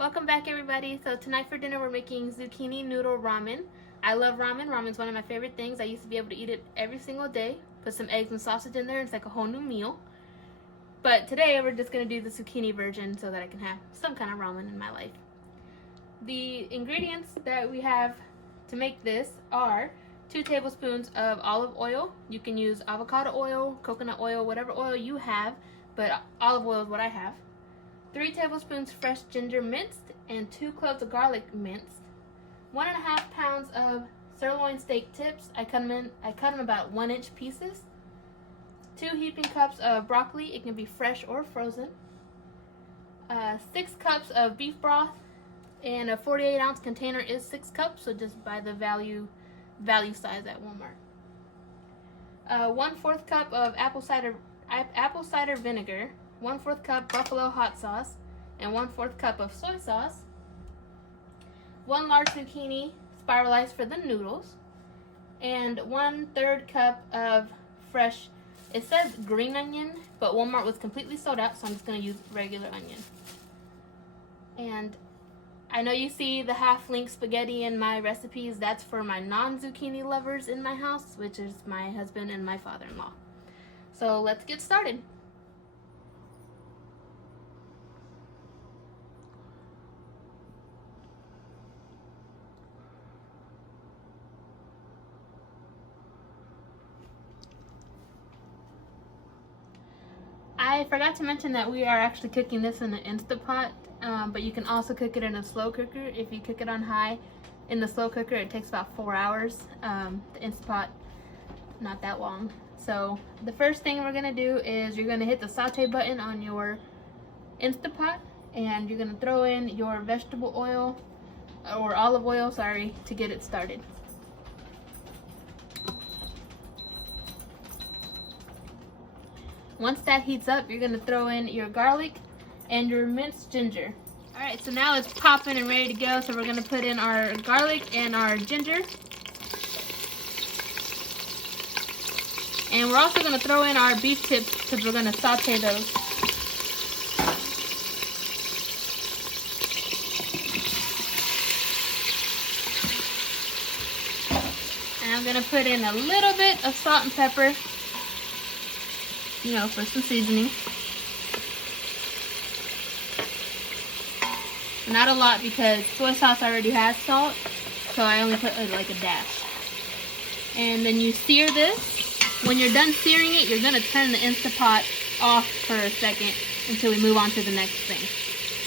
Welcome back, everybody. So tonight for dinner we're making zucchini noodle ramen. I love ramen. Ramen's one of my favorite things. I used to be able to eat it every single day. Put some eggs and sausage in there. It's like a whole new meal. But today we're just going to do the zucchini version so that I can have some kind of ramen in my life. The ingredients that we have to make this are 2 tablespoons of olive oil. You can use avocado oil, coconut oil, whatever oil you have, but olive oil is what I have. 3 tablespoons fresh ginger minced and 2 cloves of garlic minced. 1.5 pounds of sirloin steak tips. I cut them about 1-inch pieces. 2 heaping cups of broccoli. It can be fresh or frozen. 6 cups of beef broth, and a 48-ounce container is 6 cups. So just buy the value size at Walmart. 1/4 cup of apple cider vinegar. 1/4 cup buffalo hot sauce, and 1/4 cup of soy sauce. 1 large zucchini spiralized for the noodles, and 1/3 cup of fresh, it says green onion, but Walmart was completely sold out, so I'm just going to use regular onion. And I know you see the half-link spaghetti in my recipes. That's for my non-zucchini lovers in my house, which is my husband and my father-in-law. So let's get started. I forgot to mention that we are actually cooking this in an Instant Pot, but you can also cook it in a slow cooker. If you cook it on high in the slow cooker, it takes about 4 hours. The Instant Pot, not that long. So the first thing we're gonna do is you're gonna hit the saute button on your Instant Pot, and you're gonna throw in your vegetable oil, or olive oil, sorry, to get it started. Once that heats up, you're going to throw in your garlic and your minced ginger. Alright, so now it's popping and ready to go. So we're going to put in our garlic and our ginger. And we're also going to throw in our beef tips because we're going to saute those. And I'm going to put in a little bit of salt and pepper, for some seasoning. Not a lot because soy sauce already has salt, so I only put like a dash. And then you sear this. When you're done searing it, you're gonna turn the Instant Pot off for a second until we move on to the next thing.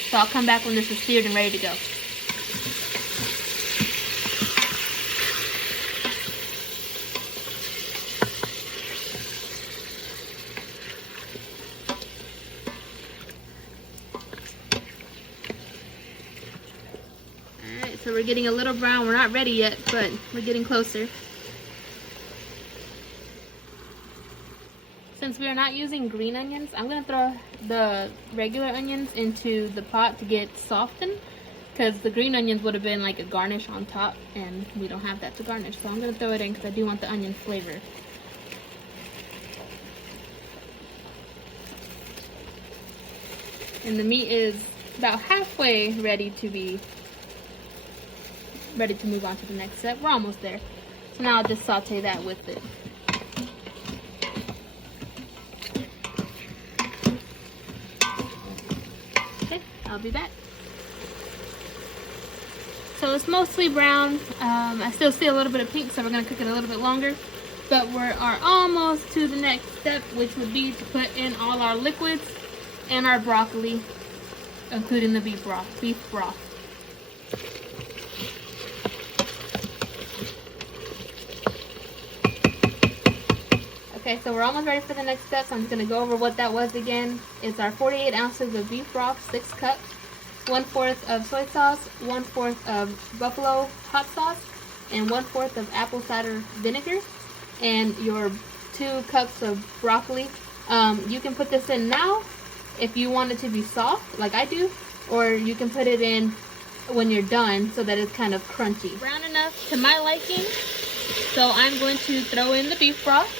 So I'll come back when this is seared and ready to go. So we're getting a little brown. We're not ready yet, but we're getting closer. Since we are not using green onions, I'm going to throw the regular onions into the pot to get softened, because the green onions would have been like a garnish on top, and we don't have that to garnish. So I'm going to throw it in because I do want the onion flavor. And the meat is about halfway ready to move on to the next step. We're almost there. So now I'll just saute that with it. Okay, I'll be back. So it's mostly brown. I still see a little bit of pink, so we're going to cook it a little bit longer. But we are almost to the next step, which would be to put in all our liquids and our broccoli, including the beef broth. Okay, so we're almost ready for the next step, so I'm just going to go over what that was again. It's our 48 ounces of beef broth, 6 cups, 1/4 of soy sauce, 1/4 of buffalo hot sauce, and 1/4 of apple cider vinegar, and your 2 cups of broccoli. You can put this in now if you want it to be soft, like I do, or you can put it in when you're done so that it's kind of crunchy. Brown enough to my liking, so I'm going to throw in the beef broth.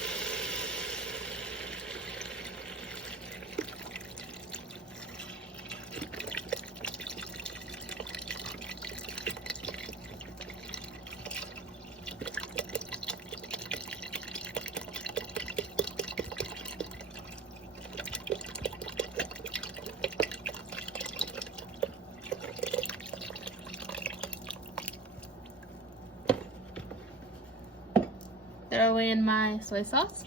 in my soy sauce.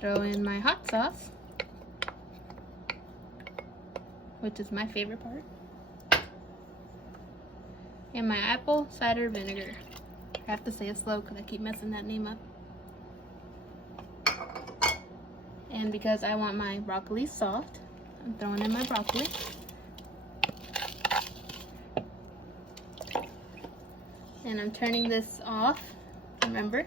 Throw in my hot sauce, which is my favorite part. And my apple cider vinegar. I have to say it slow because I keep messing that name up. And because I want my broccoli soft, I'm throwing in my broccoli. And I'm turning this off, remember,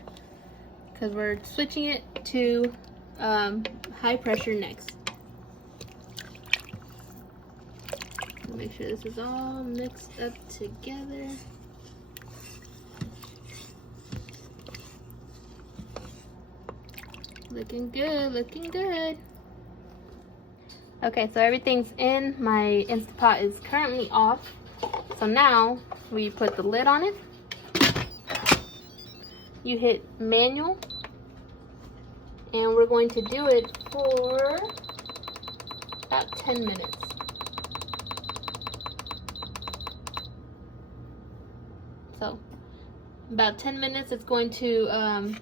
because we're switching it to high pressure next. Make sure this is all mixed up together. Looking good, looking good. Okay, so everything's in. My Instant Pot is currently off. So now we put the lid on it. You hit manual. And we're going to do it for about 10 minutes. So about 10 minutes, it's going to,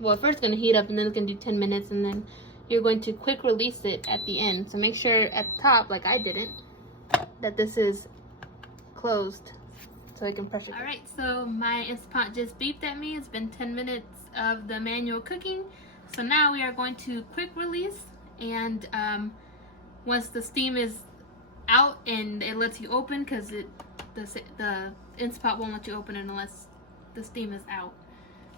well, first it's going to heat up and then it's going to do 10 minutes and then you're going to quick release it at the end. So make sure at the top, like I didn't, that this is closed so I can pressure cook. Alright, so my Instant Pot just beeped at me. It's been 10 minutes of the manual cooking. So now we are going to quick release, and once the steam is out and it lets you open, because the Instant Pot won't let you open it unless the steam is out,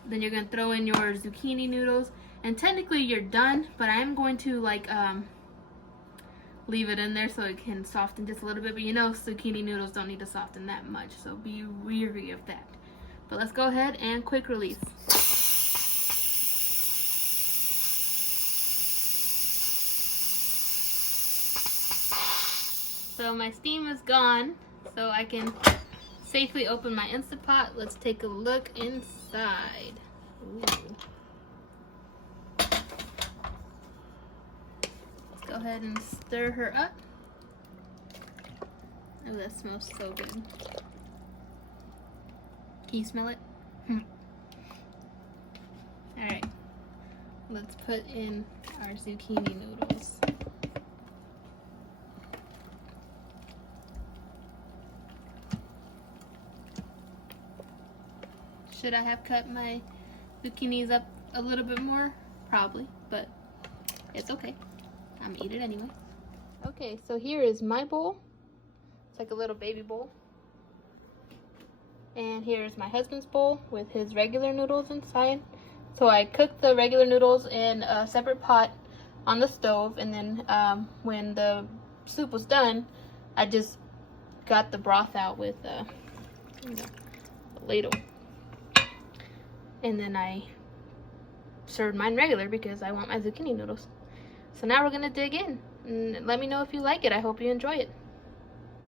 then you're going to throw in your zucchini noodles, and technically you're done, but I am going to like leave it in there so it can soften just a little bit, but you know zucchini noodles don't need to soften that much, so be weary of that. But let's go ahead and quick release. So my steam is gone, so I can safely open my Instant Pot. Let's take a look inside. Ooh. Let's go ahead and stir her up. Oh, that smells so good. Can you smell it? Alright, let's put in our zucchini noodles. Should I have cut my zucchinis up a little bit more? Probably, but it's okay. I'm gonna eat it anyway. Okay, so here is my bowl. It's like a little baby bowl. And here's my husband's bowl with his regular noodles inside. So I cooked the regular noodles in a separate pot on the stove, and then when the soup was done, I just got the broth out with a ladle. And then I served mine regular because I want my zucchini noodles. So now we're gonna dig in. And let me know if you like it. I hope you enjoy it.